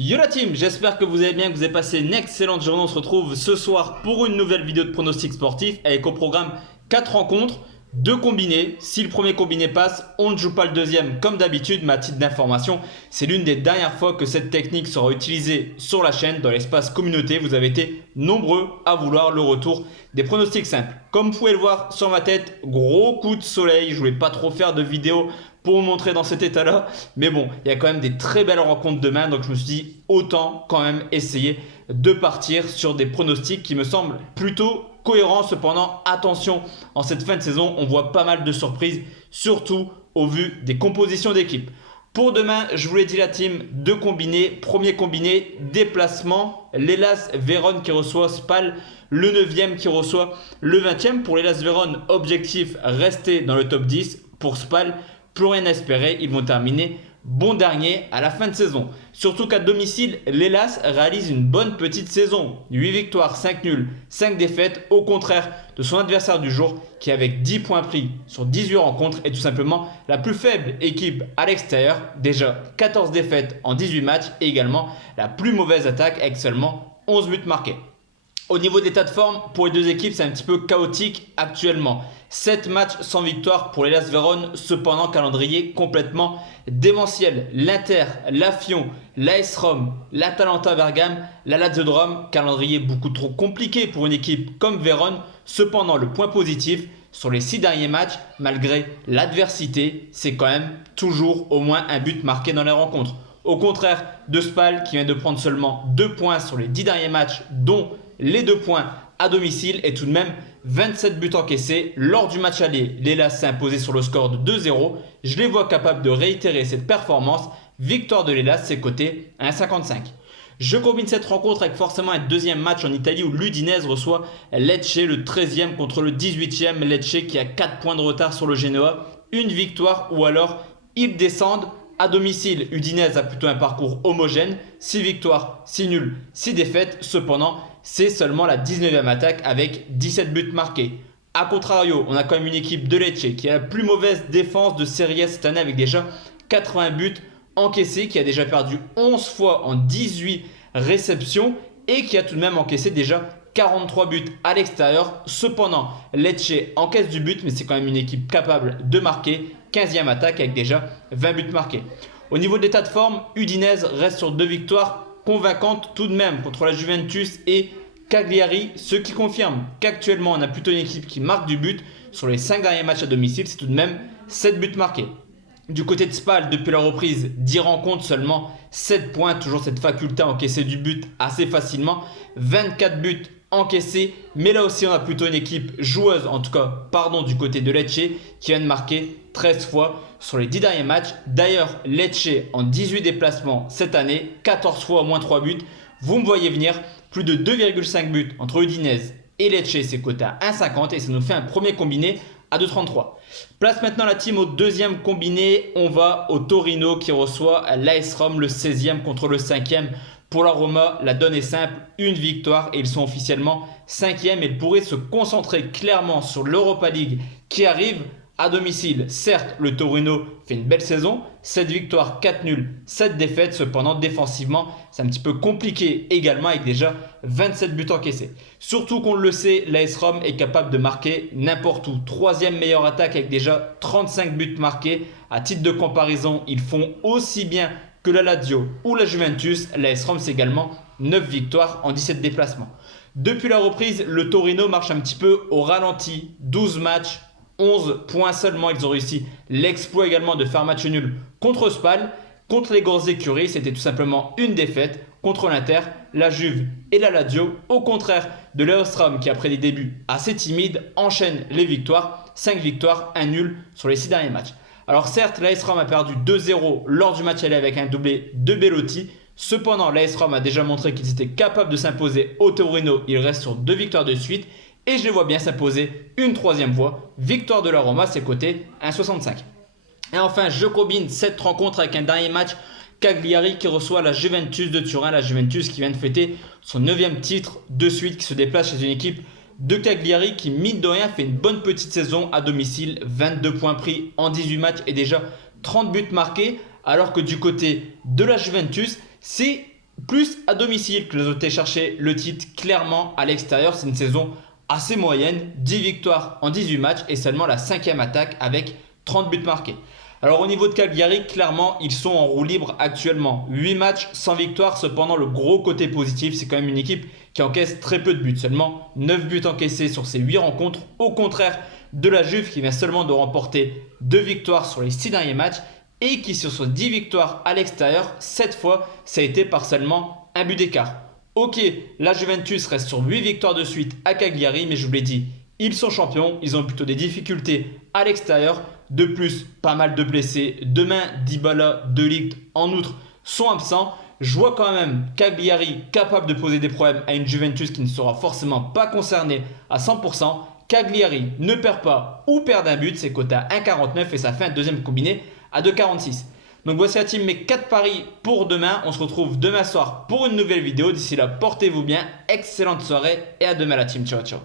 Yo la team, j'espère que vous allez bien, que vous avez passé une excellente journée. On se retrouve ce soir pour une nouvelle vidéo de pronostic sportif avec au programme 4 rencontres, 2 combinés. Si le premier combiné passe, on ne joue pas le deuxième comme d'habitude. Mais à titre d'information, c'est l'une des dernières fois que cette technique sera utilisée sur la chaîne dans l'espace communauté. Vous avez été nombreux à vouloir le retour des pronostics simples. Comme vous pouvez le voir sur ma tête, gros coup de soleil. Je voulais pas trop faire de vidéo pour vous montrer dans cet état-là. Mais bon, il y a quand même des très belles rencontres demain. Donc je me suis dit, autant quand même essayer de partir sur des pronostics qui me semblent plutôt cohérents. Cependant, attention, en cette fin de saison, on voit pas mal de surprises, surtout au vu des compositions d'équipe. Pour demain, je vous l'ai dit la team, 2 combinés. Premier combiné, déplacement. L'Hellas Vérone qui reçoit Spal. Le 9e qui reçoit le 20e. Pour l'Hellas Vérone, objectif, rester dans le top 10. Pour Spal, plus rien à espérer, ils vont terminer bon dernier à la fin de saison. Surtout qu'à domicile, l'Hellas réalise une bonne petite saison. 8 victoires, 5 nuls, 5 défaites, au contraire de son adversaire du jour qui avec 10 points pris sur 18 rencontres est tout simplement la plus faible équipe à l'extérieur. Déjà 14 défaites en 18 matchs et également la plus mauvaise attaque avec seulement 11 buts marqués. Au niveau de l'état de forme, pour les deux équipes, c'est un petit peu chaotique actuellement. 7 matchs sans victoire pour l'Hellas Vérone, cependant calendrier complètement démentiel. L'Inter, la Fion, l'AS Rome, l'Atalanta Bergame, la Lazio de Rome, calendrier beaucoup trop compliqué pour une équipe comme Vérone. Cependant, le point positif, sur les 6 derniers matchs, malgré l'adversité, c'est quand même toujours au moins un but marqué dans les rencontres. Au contraire de Spal qui vient de prendre seulement 2 points sur les 10 derniers matchs, dont les 2 points à domicile et tout de même 27 buts encaissés. Lors du match aller, l'Hellas s'est imposé sur le score de 2-0. Je les vois capables de réitérer cette performance. Victoire de l'Hellas, c'est coté à 1,55. Je combine cette rencontre avec forcément un deuxième match en Italie où l'Udinese reçoit Lecce, le 13e contre le 18e. Lecce qui a 4 points de retard sur le Genoa. Une victoire ou alors ils descendent. À domicile, Udinese a plutôt un parcours homogène, 6 victoires, 6 nuls, 6 défaites. Cependant, c'est seulement la 19e attaque avec 17 buts marqués. A contrario, on a quand même une équipe de Lecce qui a la plus mauvaise défense de Serie A cette année avec déjà 80 buts encaissés, qui a déjà perdu 11 fois en 18 réceptions et qui a tout de même encaissé déjà 43 buts à l'extérieur. Cependant, Lecce encaisse du but, mais c'est quand même une équipe capable de marquer. 15e attaque avec déjà 20 buts marqués. Au niveau de l'état de forme, Udinese reste sur 2 victoires convaincantes tout de même contre la Juventus et Cagliari, ce qui confirme qu'actuellement on a plutôt une équipe qui marque du but. Sur les 5 derniers matchs à domicile, c'est tout de même 7 buts marqués. Du côté de Spal, depuis la reprise, 10 rencontres, seulement 7 points, toujours cette faculté à encaisser du but assez facilement. 24 buts encaissés, mais là aussi on a plutôt une équipe joueuse, en tout cas du côté de Lecce qui vient de marquer 13 fois sur les 10 derniers matchs. D'ailleurs Lecce en 18 déplacements cette année, 14 fois au moins 3 buts. Vous me voyez venir, plus de 2,5 buts entre Udinese et Lecce, c'est coté à 1,50 et ça nous fait un premier combiné à 2,33. Place maintenant la team au deuxième combiné. On va au Torino qui reçoit l'AS Rome, le 16e contre le 5e. Pour la Roma, la donne est simple, une victoire et ils sont officiellement 5e. Ils pourraient se concentrer clairement sur l'Europa League qui arrive à domicile. Certes, le Torino fait une belle saison, 7 victoires, 4 nuls, 7 défaites. Cependant, défensivement, c'est un petit peu compliqué également avec déjà 27 buts encaissés. Surtout qu'on le sait, l'AS Rome est capable de marquer n'importe où. 3e meilleure attaque avec déjà 35 buts marqués. À titre de comparaison, ils font aussi bien que la Lazio ou la Juventus. L'AS Rome, c'est également 9 victoires en 17 déplacements. Depuis la reprise, le Torino marche un petit peu au ralenti. 12 matchs, 11 points seulement. Ils ont réussi l'exploit également de faire match nul contre Spal. Contre les grosses écuries, c'était tout simplement une défaite. Contre l'Inter, la Juve et la Lazio. Au contraire de l'AS Rome qui, après des débuts assez timides, enchaîne les victoires. 5 victoires, 1 nul sur les 6 derniers matchs. Alors certes, l'AS Rome a perdu 2-0 lors du match aller avec un doublé de Belotti. Cependant, l'AS Rome a déjà montré qu'ils étaient capables de s'imposer au Torino. Il reste sur 2 victoires de suite. Et je les vois bien s'imposer une 3e fois. Victoire de la Roma, c'est coté 1,65. Et enfin, je combine cette rencontre avec un dernier match. Cagliari qui reçoit la Juventus de Turin. La Juventus qui vient de fêter son 9e titre de suite, qui se déplace chez une équipe de Cagliari qui, mine de rien, fait une bonne petite saison à domicile. 22 points pris en 18 matchs et déjà 30 buts marqués. Alors que du côté de la Juventus, c'est plus à domicile que les autres chercher le titre. Clairement, à l'extérieur, c'est une saison assez moyenne. 10 victoires en 18 matchs et seulement la 5e attaque avec 30 buts marqués. Alors au niveau de Cagliari, clairement, ils sont en roue libre actuellement. 8 matchs sans victoire, cependant le gros côté positif, c'est quand même une équipe qui encaisse très peu de buts. Seulement 9 buts encaissés sur ces 8 rencontres, au contraire de la Juve qui vient seulement de remporter 2 victoires sur les 6 derniers matchs et qui sur 10 victoires à l'extérieur, 7 fois, ça a été par seulement un but d'écart. Ok, la Juventus reste sur 8 victoires de suite à Cagliari, mais je vous l'ai dit, ils sont champions, ils ont plutôt des difficultés à l'extérieur. De plus, pas mal de blessés. Demain, Dybala, De Ligt en outre sont absents. Je vois quand même Cagliari capable de poser des problèmes à une Juventus qui ne sera forcément pas concernée à 100%. Cagliari ne perd pas ou perd un but, c'est coté à 1,49 et ça fait un deuxième combiné à 2,46. Donc voici la team mes 4 paris pour demain. On se retrouve demain soir pour une nouvelle vidéo. D'ici là, portez-vous bien, excellente soirée et à demain la team. Ciao ciao.